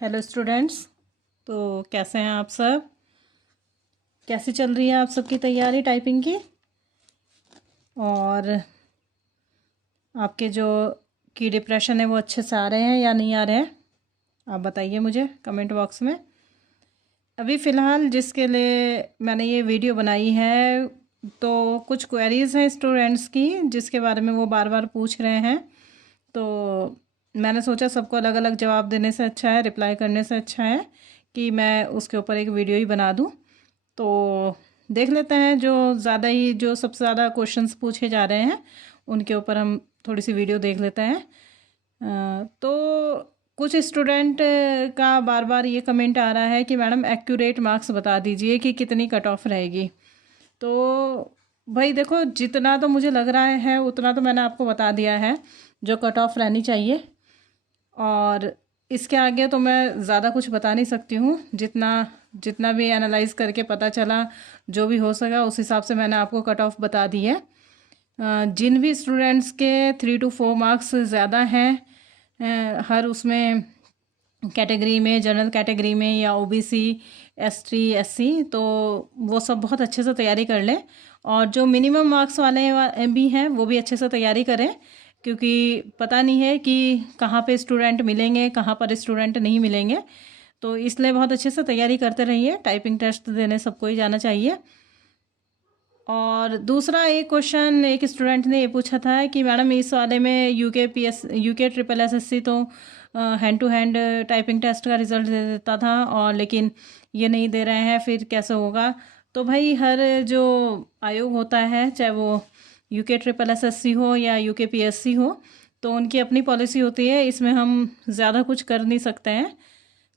Hello students. तो कैसे हैं आप सब? कैसी चल रही है आप सबकी तैयारी टाइपिंग की? और आपके जो की डिप्रेशन है वो अच्छे से आ रहे हैं या नहीं आ रहे हैं? आप बताइए मुझे कमेंट बॉक्स में। अभी फ़िलहाल जिसके लिए मैंने ये वीडियो बनाई है, तो कुछ क्वेरीज़ हैं स्टूडेंट्स की जिसके बारे में वो बार बार पूछ रहे हैं। तो मैंने सोचा सबको अलग अलग जवाब देने से अच्छा है, रिप्लाई करने से अच्छा है कि मैं उसके ऊपर एक वीडियो ही बना दूँ। तो देख लेते हैं, जो सबसे ज़्यादा क्वेश्चंस पूछे जा रहे हैं उनके ऊपर हम थोड़ी सी वीडियो देख लेते हैं। तो कुछ स्टूडेंट का बार बार ये कमेंट आ रहा है कि मैडम एक्यूरेट मार्क्स बता दीजिए कि कितनी कट ऑफ रहेगी। तो भाई देखो, जितना तो मुझे लग रहा है उतना तो मैंने आपको बता दिया है जो कट ऑफ रहनी चाहिए, और इसके आगे तो मैं ज़्यादा कुछ बता नहीं सकती हूँ। जितना जितना भी एनालाइज करके पता चला, जो भी हो सका उस हिसाब से मैंने आपको कट ऑफ बता दी है। जिन भी स्टूडेंट्स के 3 to 4 मार्क्स ज़्यादा हैं हर उसमें कैटेगरी में, जनरल कैटेगरी में या ओबीसी, एसटी, एससी, तो वो सब बहुत अच्छे से तैयारी कर लें। और जो मिनिमम मार्क्स वाले भी हैं वो भी अच्छे से तैयारी करें, क्योंकि पता नहीं है कि कहाँ पे स्टूडेंट मिलेंगे, कहाँ पर स्टूडेंट नहीं मिलेंगे। तो इसलिए बहुत अच्छे से तैयारी करते रहिए। टाइपिंग टेस्ट देने सबको ही जाना चाहिए। और दूसरा एक क्वेश्चन एक स्टूडेंट ने ये पूछा था कि मैडम इस वाले में यूके ट्रिपल एसएससी तो hand to hand typing test का रिज़ल्ट दे देता था, और लेकिन ये नहीं दे रहे हैं, फिर कैसे होगा? तो भाई हर जो आयोग होता है, चाहे वो यूके ट्रिपल एसएससी हो या यूके पीएससी हो, तो उनकी अपनी पॉलिसी होती है। इसमें हम ज़्यादा कुछ कर नहीं सकते हैं।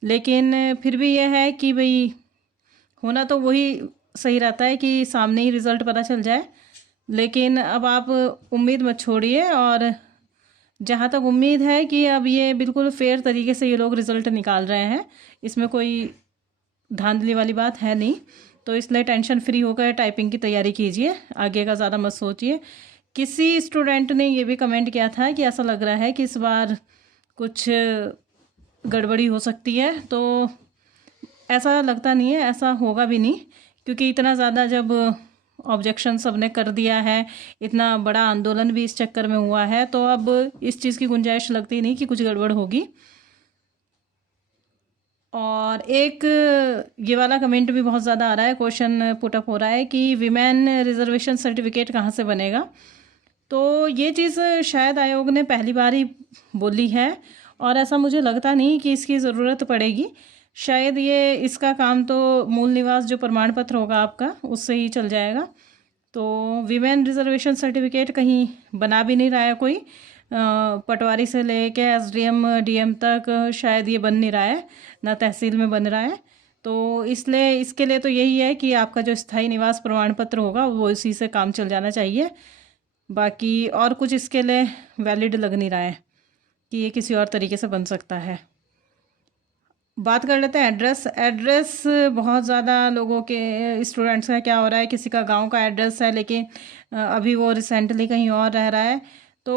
लेकिन फिर भी यह है कि भाई होना तो वही सही रहता है कि सामने ही रिज़ल्ट पता चल जाए। लेकिन अब आप उम्मीद मत छोड़िए, और जहाँ तक उम्मीद है कि अब ये बिल्कुल फेयर तरीके से ये लोग रिज़ल्ट निकाल रहे हैं, इसमें कोई धांधली वाली बात है नहीं। तो इसलिए टेंशन फ्री होकर टाइपिंग की तैयारी कीजिए, आगे का ज़्यादा मत सोचिए। किसी स्टूडेंट ने ये भी कमेंट किया था कि ऐसा लग रहा है कि इस बार कुछ गड़बड़ी हो सकती है। तो ऐसा लगता नहीं है, ऐसा होगा भी नहीं, क्योंकि इतना ज़्यादा जब ऑब्जेक्शन सबने कर दिया है, इतना बड़ा आंदोलन भी इस चक्कर में हुआ है, तो अब इस चीज़ की गुंजाइश लगती नहीं कि कुछ गड़बड़ होगी। और एक ये वाला कमेंट भी बहुत ज़्यादा आ रहा है, क्वेश्चन पुटअप हो रहा है कि वीमेन रिजर्वेशन सर्टिफिकेट कहाँ से बनेगा। तो ये चीज़ शायद आयोग ने पहली बार ही बोली है, और ऐसा मुझे लगता नहीं कि इसकी ज़रूरत पड़ेगी। शायद ये इसका काम तो मूल निवास जो प्रमाण पत्र होगा आपका, उससे ही चल जाएगा। तो वीमेन रिजर्वेशन सर्टिफिकेट कहीं बना भी नहीं रहा है कोई। पटवारी से लेके एसडीएम डीएम तक शायद ये बन नहीं रहा है, ना तहसील में बन रहा है। तो इसलिए इसके लिए तो यही है कि आपका जो स्थायी निवास प्रमाण पत्र होगा वो इसी से काम चल जाना चाहिए। बाकी और कुछ इसके लिए वैलिड लग नहीं रहा है कि ये किसी और तरीके से बन सकता है। बात कर लेते हैं एड्रेस। एड्रेस बहुत ज़्यादा लोगों के स्टूडेंट्स का क्या हो रहा है, किसी का गांव का एड्रेस है लेकिन अभी वो रिसेंटली कहीं और रह रहा है। तो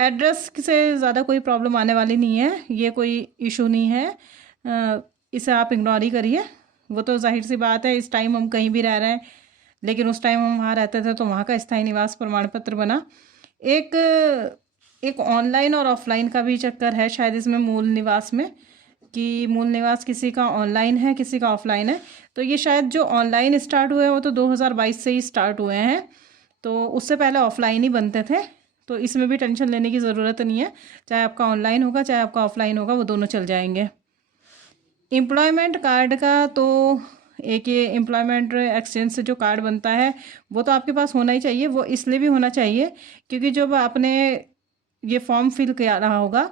एड्रेस से ज़्यादा कोई प्रॉब्लम आने वाली नहीं है, ये कोई इशू नहीं है। इसे आप इग्नोर ही करिए। वो तो जाहिर सी बात है, इस टाइम हम कहीं भी रह रहे हैं, लेकिन उस टाइम हम वहाँ रहते थे तो वहाँ का स्थायी निवास प्रमाण पत्र बना। एक एक ऑनलाइन और ऑफलाइन का भी चक्कर है शायद इसमें, मूल निवास में, कि मूल निवास किसी का ऑनलाइन है किसी का ऑफलाइन है। तो ये शायद जो ऑनलाइन स्टार्ट हुए हैं वो तो 2022 से ही स्टार्ट हुए हैं, तो उससे पहले ऑफलाइन ही बनते थे। तो इसमें भी टेंशन लेने की ज़रूरत नहीं है, चाहे आपका ऑनलाइन होगा चाहे आपका ऑफलाइन होगा, वो दोनों चल जाएंगे। एम्प्लॉयमेंट कार्ड का तो एक ये एम्प्लॉयमेंट एक्सचेंज से जो कार्ड बनता है वो तो आपके पास होना ही चाहिए। वो इसलिए भी होना चाहिए क्योंकि जब आपने ये फॉर्म फिल किया रहा होगा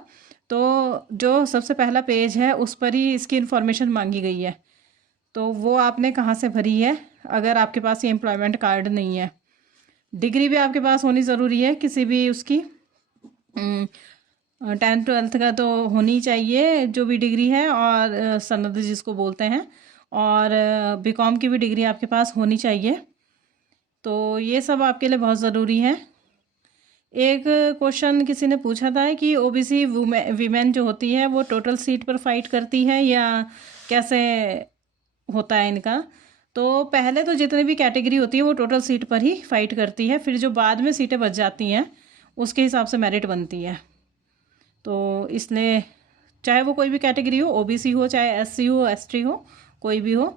तो जो सबसे पहला पेज है उस पर ही इसकी इन्फॉर्मेशन मांगी गई है, तो वो आपने कहाँ से भरी है अगर आपके पास ये एम्प्लॉयमेंट कार्ड नहीं है। डिग्री भी आपके पास होनी ज़रूरी है किसी भी उसकी। 10th-12th का तो होनी चाहिए जो भी डिग्री है, और सनद जिसको बोलते हैं, और बीकॉम की भी डिग्री आपके पास होनी चाहिए। तो ये सब आपके लिए बहुत ज़रूरी है। एक क्वेश्चन किसी ने पूछा था कि ओबीसी वीमेन जो होती है वो टोटल सीट पर फाइट करती है या कैसे होता है इनका। तो पहले तो जितनी भी कैटेगरी होती है वो टोटल सीट पर ही फाइट करती है, फिर जो बाद में सीटें बच जाती हैं उसके हिसाब से मेरिट बनती है। तो इसलिए चाहे वो कोई भी कैटेगरी हो, ओबीसी हो चाहे एससी हो एसटी हो, कोई भी हो।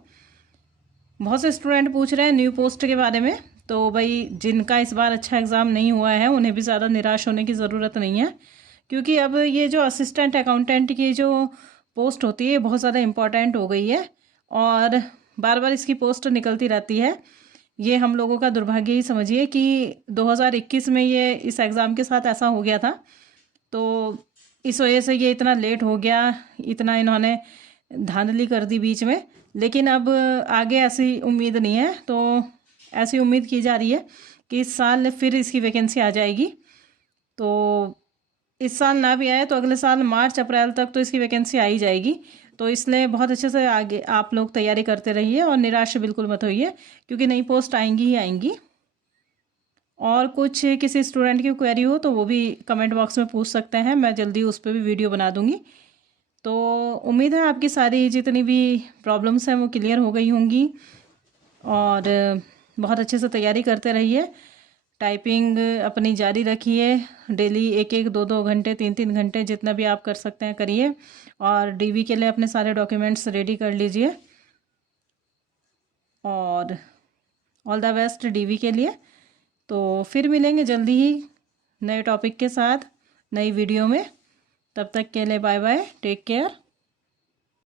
बहुत से स्टूडेंट पूछ रहे हैं न्यू पोस्ट के बारे में, तो भाई जिनका इस बार अच्छा एग्ज़ाम नहीं हुआ है उन्हें भी ज़्यादा निराश होने की ज़रूरत नहीं है, क्योंकि अब ये जो असिस्टेंट अकाउंटेंट की जो पोस्ट होती है बहुत ज़्यादा इम्पॉर्टेंट हो गई है और बार बार इसकी पोस्ट निकलती रहती है। ये हम लोगों का दुर्भाग्य ही समझिए कि 2021 में ये इस एग्ज़ाम के साथ ऐसा हो गया था, तो इस वजह से ये इतना लेट हो गया, इतना इन्होंने धांधली कर दी बीच में। लेकिन अब आगे ऐसी उम्मीद नहीं है, तो ऐसी उम्मीद की जा रही है कि इस साल फिर इसकी वैकेंसी आ जाएगी। तो इस साल ना भी आए तो अगले साल मार्च अप्रैल तक तो इसकी वैकेंसी आ ही जाएगी। तो इसलिए बहुत अच्छे से आगे आप लोग तैयारी करते रहिए और निराश बिल्कुल मत होइए, क्योंकि नई पोस्ट आएंगी ही आएंगी। और कुछ किसी स्टूडेंट की क्वेरी हो तो वो भी कमेंट बॉक्स में पूछ सकते हैं, मैं जल्दी उस पर भी वीडियो बना दूंगी। तो उम्मीद है आपकी सारी जितनी भी प्रॉब्लम्स हैं वो क्लियर हो गई होंगी और बहुत अच्छे से तैयारी करते रहिए। टाइपिंग अपनी जारी रखिए, डेली 1-1, 2-2 घंटे, 3-3 घंटे जितना भी आप कर सकते हैं करिए। और डीवी के लिए अपने सारे डॉक्यूमेंट्स रेडी कर लीजिए और ऑल द बेस्ट डीवी के लिए। तो फिर मिलेंगे जल्दी ही नए टॉपिक के साथ नई वीडियो में। तब तक के लिए बाय बाय, टेक केयर।